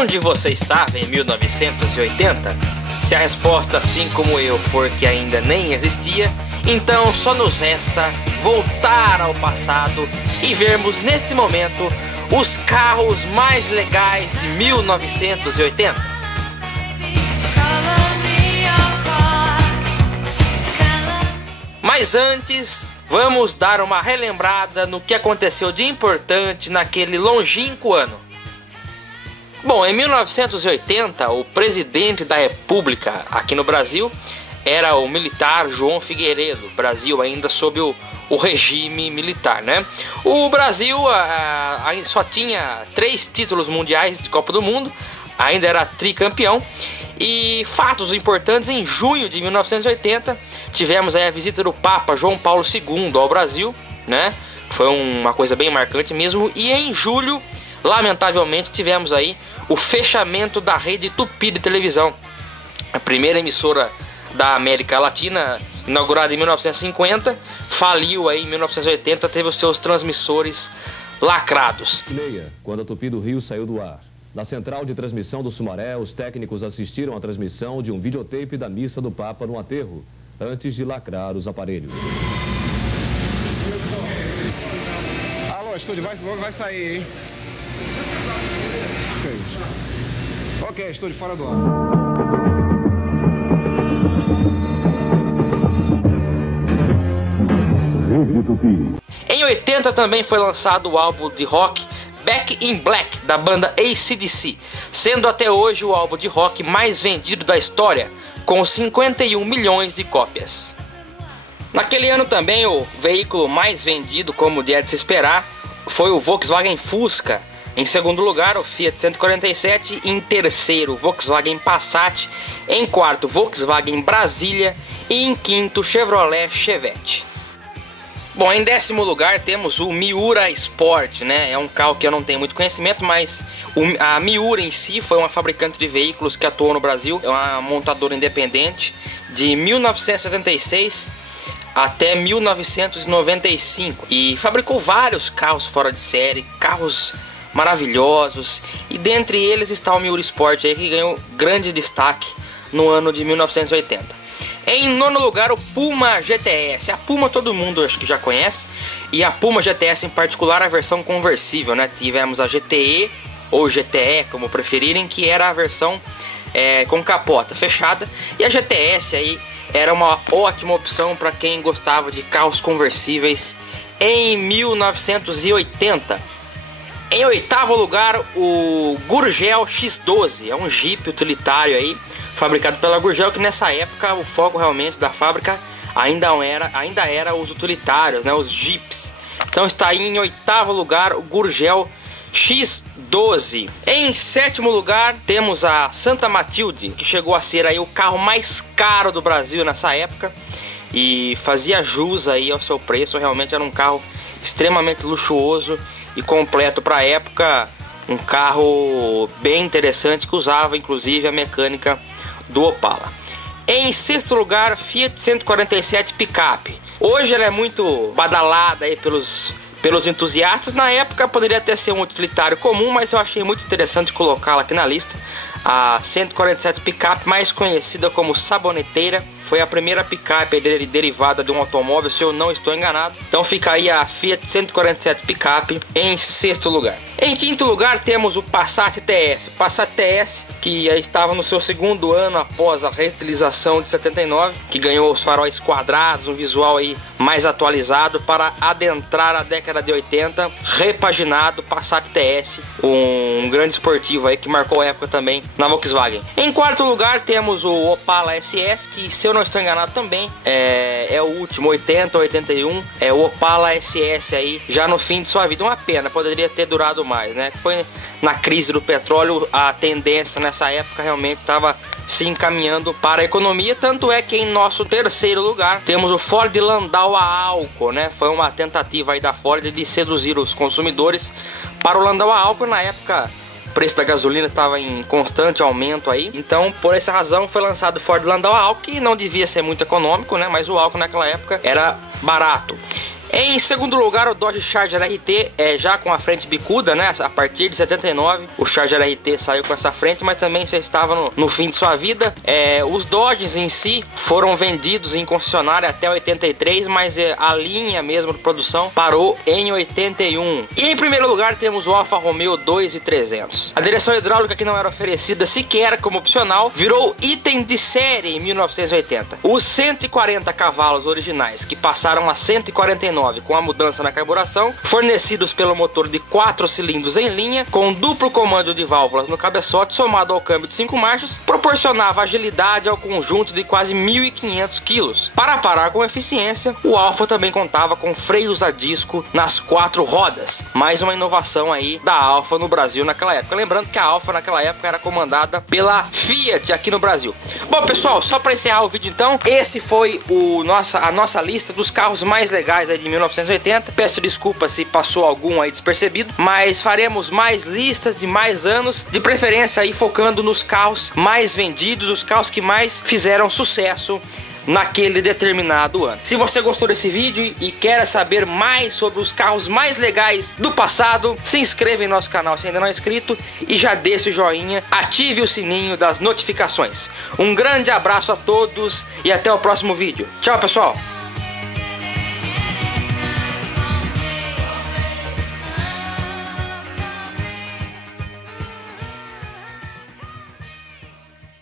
Onde você estava em 1980? Se a resposta, assim como eu, for que ainda nem existia, então só nos resta voltar ao passado e vermos neste momento os carros mais legais de 1980. Mas antes, vamos dar uma relembrada no que aconteceu de importante naquele longínquo ano. Bom, em 1980, o presidente da República aqui no Brasil era o militar João Figueiredo, Brasil ainda sob o regime militar, né? O Brasil só tinha 3 títulos mundiais de Copa do Mundo, ainda era tricampeão. E fatos importantes: em junho de 1980 tivemos aí a visita do Papa João Paulo II ao Brasil, né? Foi uma coisa bem marcante mesmo. E em julho, lamentavelmente, tivemos aí o fechamento da rede Tupi de televisão, a primeira emissora da América Latina, inaugurada em 1950, faliu aí em 1980, teve os seus transmissores lacrados. Quando a Tupi do Rio saiu do ar. Na central de transmissão do Sumaré, os técnicos assistiram à transmissão de um videotape da missa do Papa no aterro, antes de lacrar os aparelhos. Alô, estúdio, vai sair, hein? Ok, estúdio, fora do ar. Rede Tupi. Em 80 também foi lançado o álbum de rock Back in Black, da banda AC/DC, sendo até hoje o álbum de rock mais vendido da história, com 51 milhões de cópias. Naquele ano também o veículo mais vendido, como de se esperar, foi o Volkswagen Fusca. Em segundo lugar, o Fiat 147, em terceiro, o Volkswagen Passat, em quarto, Volkswagen Brasília e em quinto, Chevrolet Chevette. Bom, em 10º lugar temos o Miura Sport, né? É um carro que eu não tenho muito conhecimento, mas a Miura em si foi uma fabricante de veículos que atuou no Brasil. É uma montadora independente de 1976 até 1995 e fabricou vários carros fora de série, carros maravilhosos, e dentre eles está o Miura Sport aí, que ganhou grande destaque no ano de 1980. Em 9º lugar, o Puma GTS. A Puma todo mundo acho que já conhece, e a Puma GTS em particular, a versão conversível, né? Tivemos a GTE ou GTE, como preferirem, que era a versão com capota fechada, e a GTS aí era uma ótima opção para quem gostava de carros conversíveis em 1980. Em 8º lugar, o Gurgel X12, é um Jeep utilitário aí, fabricado pela Gurgel, que nessa época o foco realmente da fábrica ainda era os utilitários, né, os Jeeps. Então está aí em 8º lugar o Gurgel X12. Em 7º lugar temos a Santa Matilde, que chegou a ser aí o carro mais caro do Brasil nessa época e fazia jus aí ao seu preço. Realmente era um carro extremamente luxuoso e completo para a época, um carro bem interessante que usava inclusive a mecânica do Opala. Em 6º lugar, Fiat 147 Picape. Hoje ela é muito badalada aí pelos entusiastas. Na época poderia até ser um utilitário comum, mas eu achei muito interessante colocá-la aqui na lista. A 147 Picape, mais conhecida como Saboneteira, foi a primeira picape derivada de um automóvel, se eu não estou enganado. Então fica aí a Fiat 147 Picape em 6º lugar. Em 5º lugar temos o Passat TS. O Passat TS, que estava no seu 2º ano após a reestilização de 79, que ganhou os faróis quadrados, um visual aí mais atualizado para adentrar a década de 80, repaginado. Passat TS, um grande esportivo aí que marcou a época também na Volkswagen. Em 4º lugar temos o Opala SS, que se eu não estou enganado também é o último, 80, 81, é o Opala SS aí, já no fim de sua vida. Uma pena, poderia ter durado mais, né? Foi na crise do petróleo, a tendência nessa época realmente estava se encaminhando para a economia, tanto é que em nosso 3º lugar temos o Ford Landau a álcool, né? Foi uma tentativa aí da Ford de seduzir os consumidores para o Landau a álcool. Na época o preço da gasolina estava em constante aumento aí, então por essa razão foi lançado o Ford Landau a álcool, que não devia ser muito econômico, né? Mas o álcool naquela época era barato. Em segundo lugar, o Dodge Charger RT, já com a frente bicuda, né? A partir de 79, o Charger RT saiu com essa frente, mas também já estava no fim de sua vida. Os Dodges em si foram vendidos em concessionária até 83, mas a linha mesmo de produção parou em 81. E em primeiro lugar temos o Alfa Romeo 2300. A direção hidráulica, que não era oferecida sequer como opcional, virou item de série em 1980. Os 140 cavalos originais, que passaram a 149 com a mudança na carburação, fornecidos pelo motor de 4 cilindros em linha, com duplo comando de válvulas no cabeçote somado ao câmbio de 5 marchas, proporcionava agilidade ao conjunto de quase 1.500 kg. Para parar com eficiência, o Alfa também contava com freios a disco nas 4 rodas, mais uma inovação aí da Alfa no Brasil naquela época. Lembrando que a Alfa naquela época era comandada pela Fiat aqui no Brasil. Bom, pessoal, só para encerrar o vídeo então, esse foi a nossa lista dos carros mais legais aí de 1980. Peço desculpa se passou algum aí despercebido, mas faremos mais listas de mais anos, de preferência aí focando nos carros mais vendidos, os carros que mais fizeram sucesso naquele determinado ano. Se você gostou desse vídeo e quer saber mais sobre os carros mais legais do passado, se inscreva em nosso canal se ainda não é inscrito e já deixe o joinha, ative o sininho das notificações. Um grande abraço a todos e até o próximo vídeo. Tchau, pessoal!